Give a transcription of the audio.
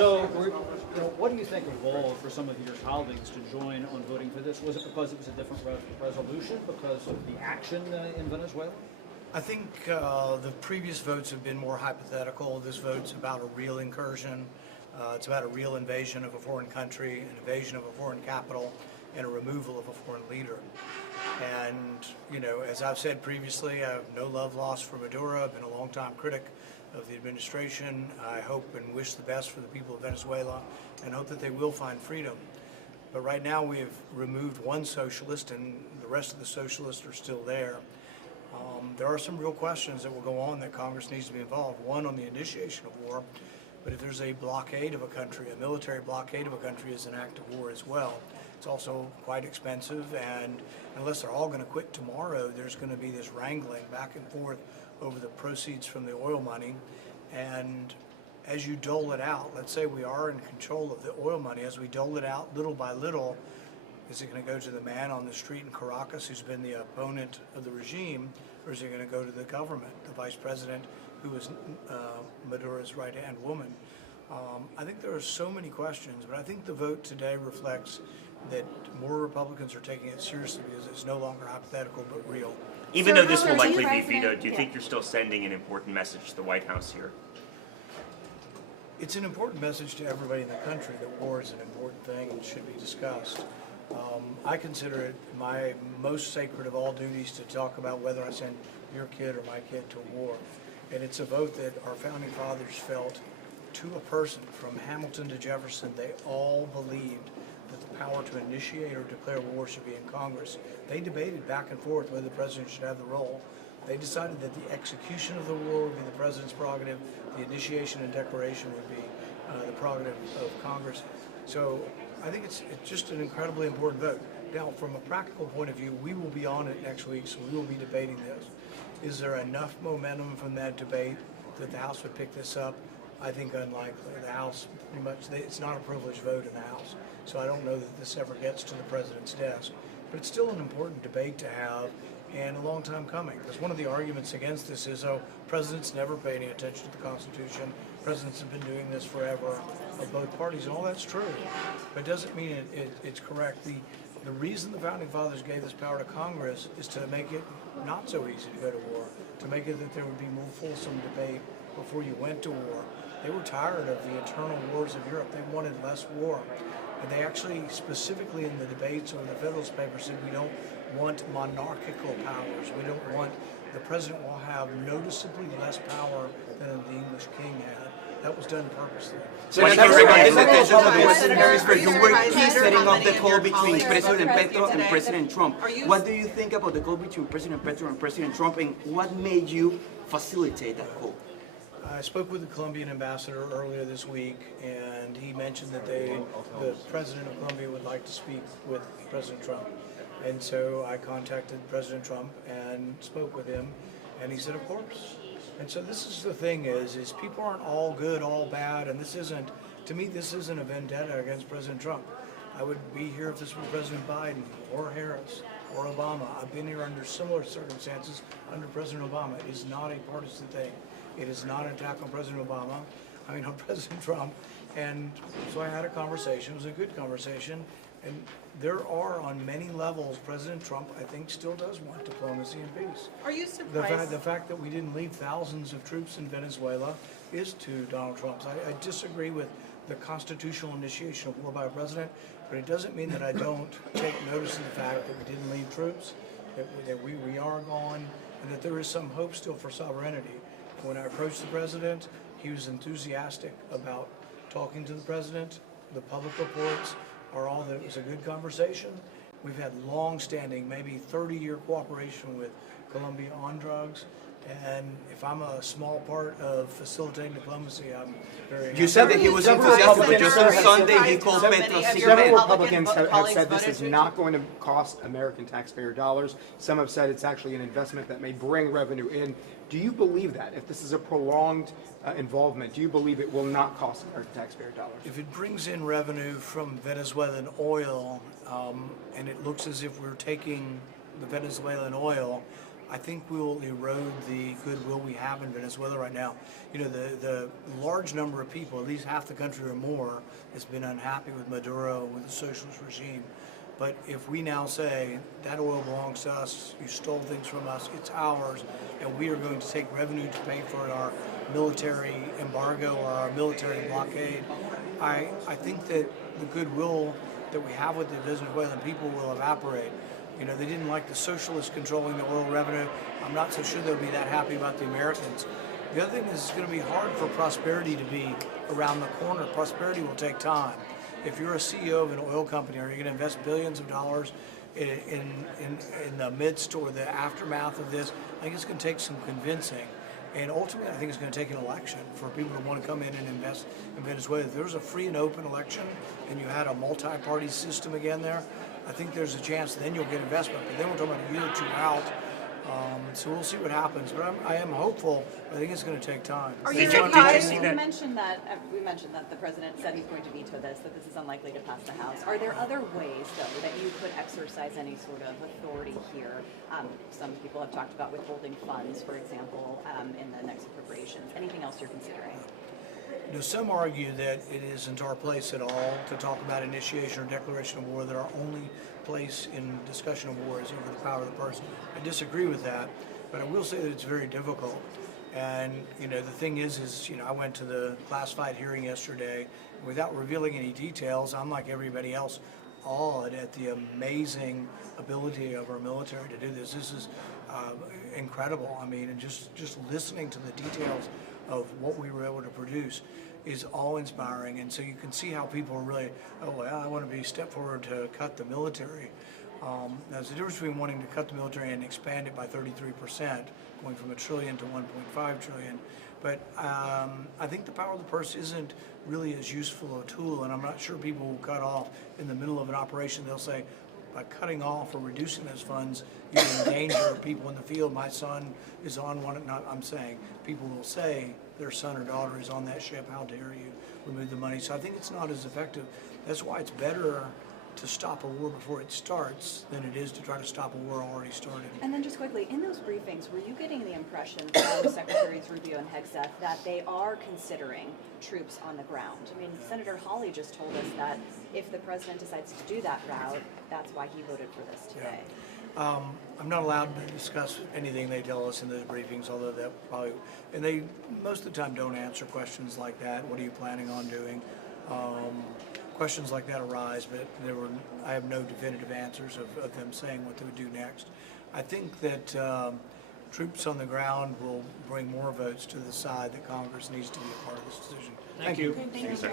So, what do you think evolved for some of your colleagues to join on voting for this? Was it because it was a different resolution, because of the action in Venezuela? I think the previous votes have been more hypothetical. This vote's about a real incursion. It's about a real invasion of a foreign country, an invasion of a foreign capital, and a removal of a foreign leader. And, as I've said previously, I have no love lost for Maduro. I've been a longtime critic of the administration. I hope and wish the best for the people of Venezuela and hope that they will find freedom. But right now we have removed one socialist and the rest of the socialists are still there. There are some real questions that will go on that Congress needs to be involved. One, on the initiation of war, but if there's a blockade of a country, a military blockade of a country is an act of war as well. It's also quite expensive, and unless they're all going to quit tomorrow, there's going to be this wrangling back and forth over the proceeds from the oil money. And as you dole it out, let's say we are in control of the oil money, as we dole it out little by little, is it going to go to the man on the street in Caracas who's been the opponent of the regime, or is it going to go to the government, the vice president who is Maduro's right-hand woman? I think there are so many questions, but I think the vote today reflects that more Republicans are taking it seriously because it's no longer hypothetical but real. Even though this will likely be vetoed, do you think you're still sending an important message to the White House here? It's an important message to everybody in the country that war is an important thing and should be discussed. I consider it my most sacred of all duties to talk about whether I send your kid or my kid to war. And it's a vote that our founding fathers felt to a person, from Hamilton to Jefferson. They all believed that the power to initiate or declare war should be in Congress. They debated back and forth whether the president should have the role. They decided that the execution of the war would be the president's prerogative, the initiation and declaration would be the prerogative of Congress. So I think it's just an incredibly important vote. Now, from a practical point of view, we will be on it next week, so we will be debating this. Is there enough momentum from that debate that the House would pick this up? I think unlikely. The House, pretty much, it's not a privileged vote in the House, so I don't know that this ever gets to the president's desk. But it's still an important debate to have, and a long time coming. Because one of the arguments against this is, presidents never pay any attention to the Constitution. Presidents have been doing this forever of both parties, and all that's true. But it doesn't mean it's correct. The reason the Founding Fathers gave this power to Congress is to make it not so easy to go to war, to make it that there would be more fulsome debate before you went to war. They were tired of the internal wars of Europe. They wanted less war. And they actually, specifically in the debates or the Federalist Papers, said we don't want monarchical powers. We don't want, the president will have noticeably less power than the English king had. That was done purposely. So you were setting up the call between President Petro and President Trump. What do you think about the call between President Petro and President Trump, and what made you facilitate that call? I spoke with the Colombian ambassador earlier this week, and he mentioned that the president of Colombia would like to speak with President Trump. And so I contacted President Trump and spoke with him, and he said, of course. And so this is the thing is people aren't all good, all bad, and this isn't, to me, this isn't a vendetta against President Trump. I would be here if this were President Biden or Harris or Obama. I've been here under similar circumstances under President Obama. It is not a partisan thing. It is not an attack on President Obama, on President Trump. And so I had a conversation. It was a good conversation. And there are, on many levels, President Trump, I think, still does want diplomacy and peace. Are you surprised? The fact that we didn't leave thousands of troops in Venezuela is to Donald Trump's. I disagree with the constitutional initiation of war by a president, but it doesn't mean that I don't take notice of the fact that we didn't leave troops, that we are gone, and that there is some hope still for sovereignty. When I approached the president, he was enthusiastic about talking to the president. The public reports are all that it was a good conversation. We've had long-standing, maybe 30-year cooperation with Colombia on drugs. And if I'm a small part of facilitating diplomacy, I'm very happy. You said that he was enthusiastic, but just on Sunday he called Petro Several Republicans have said this is not going to cost American taxpayer dollars. Some have said it's actually an investment that may bring revenue in. Do you believe that? If this is a prolonged involvement, do you believe it will not cost American taxpayer dollars? If it brings in revenue from Venezuelan oil, and it looks as if we're taking the Venezuelan oil, I think we'll erode the goodwill we have in Venezuela right now. You know, the large number of people, at least half the country or more, has been unhappy with Maduro, with the socialist regime. But if we now say that oil belongs to us, you stole things from us, it's ours, and we are going to take revenue to pay for our military embargo or our military blockade, I think that the goodwill that we have with the Venezuelan people will evaporate. You know, they didn't like the socialists controlling the oil revenue. I'm not so sure they'll be that happy about the Americans. The other thing is it's going to be hard for prosperity to be around the corner. Prosperity will take time. If you're a CEO of an oil company, are you going to invest billions of dollars in the midst or the aftermath of this? I think it's going to take some convincing. And ultimately, I think it's going to take an election for people to want to come in and invest in Venezuela. If there was a free and open election and you had a multi-party system again there, I think there's a chance then you'll get investment. But then we're talking about a year or two out. So we'll see what happens. But I am hopeful. I think it's going to take time. Are you Did you surprised? see You that? mentioned that we mentioned that the president said he's going to veto this, that this is unlikely to pass the House. Are there other ways, though, that you could exercise any sort of authority here? Some people have talked about withholding funds, for example, in the next appropriations. Anything else you're considering? You know, some argue that it isn't our place at all to talk about initiation or declaration of war, that our only place in discussion of war is over the power of the purse. I disagree with that, but I will say that it's very difficult. And, you know, the thing is, you know, I went to the classified hearing yesterday. Without revealing any details, I'm like everybody else, awed at the amazing ability of our military to do this. This is incredible. I mean, and just listening to the details of what we were able to produce is awe-inspiring. And so you can see how people are really, oh, well, I want to be step forward to cut the military. There's a difference between wanting to cut the military and expand it by 33%, going from $1 trillion to 1.5 trillion. But I think the power of the purse isn't really as useful a tool, and I'm not sure people will cut off in the middle of an operation. They'll say, by cutting off or reducing those funds, you endanger people in the field. My son is on one. Not, I'm saying people will say their son or daughter is on that ship. How dare you remove the money? So I think it's not as effective. That's why it's better to stop a war before it starts than it is to try to stop a war already started. And then just quickly, in those briefings, were you getting the impression from Secretaries Rubio and Hegseth that they are considering troops on the ground? I mean, Senator Hawley just told us that if the president decides to do that route, that's why he voted for this today. I'm not allowed to discuss anything they tell us in those briefings, although that probably, and they most of the time don't answer questions like that. What are you planning on doing? Questions like that arise, but I have no definitive answers of them saying what they would do next. I think that troops on the ground will bring more votes to the side that Congress needs to be a part of this decision. Thank you. Thank you, sir.